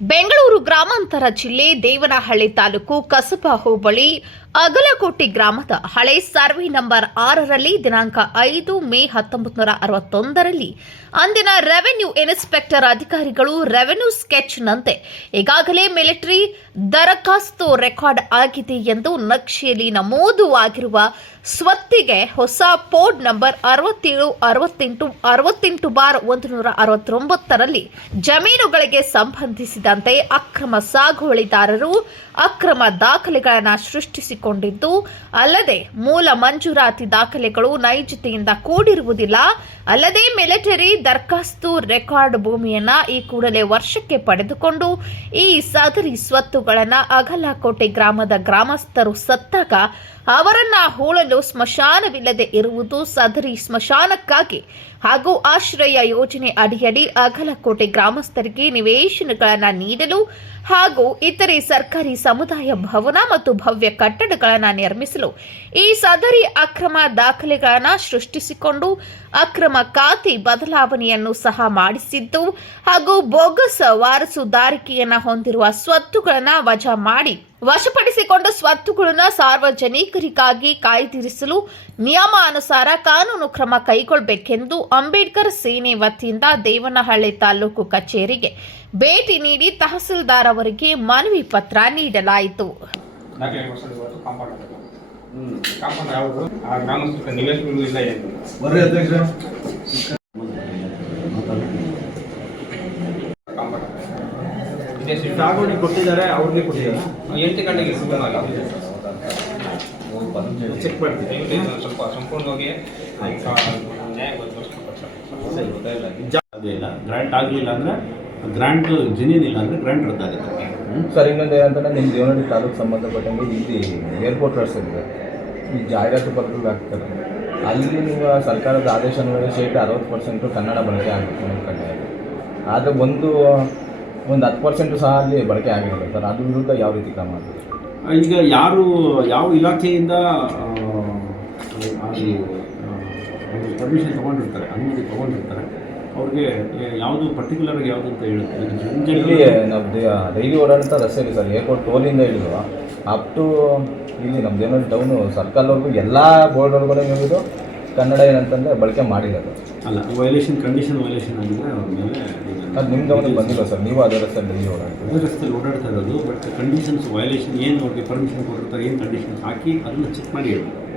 ಬೆಂಗಳೂರು ಗ್ರಾಮಾಂತರ ಜಿಲ್ಲೆ ದೇವನಹಳ್ಳಿ ತಾಲೂಕು ಕಸಬಾ ಹೋಬಳಿ ಅಗಲಕೋಟೆ ಗ್ರಾಮದ ಹಳೆ ಸರ್ವೆ ನಂಬರ್ 6ರಲ್ಲಿ ದಿನಾಂಕ 5 ಮೇ 1961ರಲ್ಲಿ ಅಂದಿನ ರೆವೆನ್ಯೂ ಇನ್ಸ್ಪೆಕ್ಟರ್ ಅಧಿಕಾರಿಗಳು ರೆವೆನ್ಯೂ ಸ್ಕೆಚ್ನಂತೆ ಈಗಾಗಲೇ ಮಿಲಿಟರಿ ದರಖಾಸ್ತು ರೆಕಾರ್ಡ್ ಆಗಿದೆ ಎಂದು ನಕ್ಷೆಯಲ್ಲಿ ನಮೂದುವಾಗಿರುವ ಸ್ವತ್ತಿಗೆ ಹೊಸ ಪೋಡ್ ನಂಬರ್ 676868/169ರಲ್ಲಿ ಜಮೀನುಗಳಿಗೆ ಸಂಬಂಧಿಸಿದಂತೆ ಅಕ್ರಮ ಸಾಗುವಳಿದಾರರು ಅಕ್ರಮ ದಾಖಲೆಗಳನ್ನು ಸೃಷ್ಟಿಸಿಕೊಂಡಿದ್ದು ಅಲ್ಲದೆ ಮೂಲ ಮಂಜೂರಾತಿ ದಾಖಲೆಗಳು ನೈಜತೆಯಿಂದ ಕೂಡಿರುವುದಿಲ್ಲ. ಅಲ್ಲದೆ ಮಿಲಿಟರಿ ದರಖಾಸ್ತು ರೆಕಾರ್ಡ್ ಭೂಮಿಯನ್ನ ಈ ಕೂಡಲೇ ವರ್ಷಕ್ಕೆ ಪಡೆದುಕೊಂಡು ಈ ಸದರಿ ಸ್ವತ್ತುಗಳನ್ನು ಅಗಲಕೋಟೆ ಗ್ರಾಮದ ಗ್ರಾಮಸ್ಥರು ಸತ್ತಾಗ ಅವರನ್ನ ಹೂಳಲು ಸ್ಮಶಾನವಿಲ್ಲದೆ ಇರುವುದು ಸದರಿ ಸ್ಮಶಾನಕ್ಕಾಗಿ ಹಾಗೂ ಆಶ್ರಯ ಯೋಜನೆ ಅಡಿಯಲ್ಲಿ ಅಗಲಕೋಟೆ ಗ್ರಾಮಸ್ಥರಿಗೆ ನಿವೇಶನಗಳನ್ನು ನೀಡಲು ಹಾಗೂ ಇತರೆ ಸರ್ಕಾರಿ ಸಮುದಾಯ ಭವನ ಮತ್ತು ಭವ್ಯ ಕಟ್ಟಡಗಳನ್ನು ನಿರ್ಮಿಸಲು ಈ ಸದರಿ ಅಕ್ರಮ ದಾಖಲೆಗಳನ್ನು ಸೃಷ್ಟಿಸಿಕೊಂಡು ಅಕ್ರಮ ಖಾತೆ ಬದಲಾವಣೆಯನ್ನು ಸಹ ಮಾಡಿಸಿದ್ದು ಹಾಗೂ ಬೋಗಸ್ ವಾರಸುದಾರಿಕೆಯನ್ನು ಹೊಂದಿರುವ ಸ್ವತ್ತುಗಳನ್ನು ವಜಾ ಮಾಡಿ ವಶಪಡಿಸಿಕೊಂಡ ಸ್ವತ್ತುಗಳನ್ನು ಸಾರ್ವಜನಿಕರಿಗಾಗಿ ಕಾಯ್ದಿರಿಸಲು ನಿಯಮಾನುಸಾರ ಕಾನೂನು ಕ್ರಮ ಕೈಗೊಳ್ಳಬೇಕೆಂದು ಅಂಬೇಡ್ಕರ್ ಸೇನೆ ವತಿಯಿಂದ ದೇವನಹಳ್ಳಿ ತಾಲೂಕು ಕಚೇರಿಗೆ ಭೇಟಿ ನೀಡಿ ತಹಸೀಲ್ದಾರ್ ಅವರಿಗೆ ಮನವಿ ಪತ್ರ ನೀಡಲಾಯಿತು. ಕೊಟ್ಟಿದ್ದಾರೆ ಅವ್ರಿಗೆ ಕೊಟ್ಟಿದ್ದಾರೆ 8 ಗಂಟೆಗೆ ಚೆಕ್ ಮಾಡ್ತೀವಿ ಸ್ವಲ್ಪ ಸಂಪೂರ್ಣವಾಗಿ ಗ್ರಾಂಟ್ ಆಗಲಿಲ್ಲ ಅಂದರೆ ಗ್ರಾಂಟ್ ಜಮೀನು ಇಲ್ಲ ಅಂದರೆ ಗ್ರಾಂಟ್ ರದ್ದಾಗುತ್ತೆ. ಸರ್ ಇನ್ನೊಂದು ಏನಂತಂದರೆ ನಿಮ್ಮ ದೇವನಹಳ್ಳಿ ತಾಲೂಕು ಸಂಬಂಧಪಟ್ಟಂಗೆ ಇಲ್ಲಿ ಏರ್ಪೋರ್ಟ್ ರಸ್ತೆ ಇದೆ, ಈ ಜಾಹೀರಾತು ಪತ್ರಗಳು ಆಗ್ತದೆ. ಅಲ್ಲಿ ನೀವು ಸರ್ಕಾರದ ಆದೇಶ ಮೇಲೆ ಶೇಕಡ 60% ಕನ್ನಡ ಬಳಕೆ ಆಗಬೇಕು ಕಡ್ಡಾಯ. ಆದರೆ ಒಂದು 10% ಸಹ ಅಲ್ಲಿ ಬಳಕೆ ಆಗಿರೋದು ಸರ್. ಅದ್ರ ವಿರುದ್ಧ ಯಾವ ರೀತಿ ಕ್ರಮ ಆಗ್ತದೆ? ಈಗ ಯಾವ ಇಲಾಖೆಯಿಂದ ಪರ್ಮಿಷನ್ ತೊಗೊಂಡಿರ್ತಾರೆ, ಅನುಮತಿ ತೊಗೊಂಡಿರ್ತಾರೆ, ಅವ್ರಿಗೆ ಯಾವುದು ಪರ್ಟಿಕ್ಯುಲರಾಗಿ ಯಾವುದು ಅಂತ ಹೇಳುತ್ತೆ. ಇಲ್ಲಿ ನಾವು ಡೈಲಿ ಓಡಾಡ್ತಾ ರಸ್ತೆ ಇದೆ ಸರ್, ಏರ್ಪೋರ್ಟ್ ಟೋಲಿಂದ ಹಿಡಿದು ಅಪ್ ಟು ಇಲ್ಲಿ ನಮ್ಮ ದೇವನಹಳ್ಳಿ ಟೌನು ಸರ್ಕಲ್ವರೆಗೂ ಎಲ್ಲ ಬೋರ್ಡ್ ಒಳಗಡೆ ಇದು ಕನ್ನಡ ಏನಂತಂದರೆ ಬಳಕೆ ಮಾಡಿರೋದು ಅಲ್ಲ. ಕಂಡೀಷನ್ ವೈಲೇಷನ್ ಆಗಿದೆ ಅವ್ರ ಮೇಲೆ. ಅದು ನಿಮ್ಮ ಗಮನಕ್ಕೆ ಬಂದಿಲ್ಲ ಸರ್, ನೀವು ಅದೇ ರಸ್ತೆಯಲ್ಲಿ ಡೈಲಿ ಅದೇ ರಸ್ತೆಯಲ್ಲಿ ಓಡಾಡ್ತಾ ಇರೋದು. ಬಟ್ ಕಂಡೀಷನ್ಸ್ ವೈಲೇಷನ್ ಏನು ಅವ್ರಿಗೆ ಪರ್ಮಿಷನ್ ಕೊಟ್ಟಿರ್ತಾರೆ, ಏನು ಕಂಡೀಷನ್ಸ್ ಹಾಕಿ ಅದನ್ನು ಚೆಕ್ ಮಾಡಿ ಹೇಳಿ.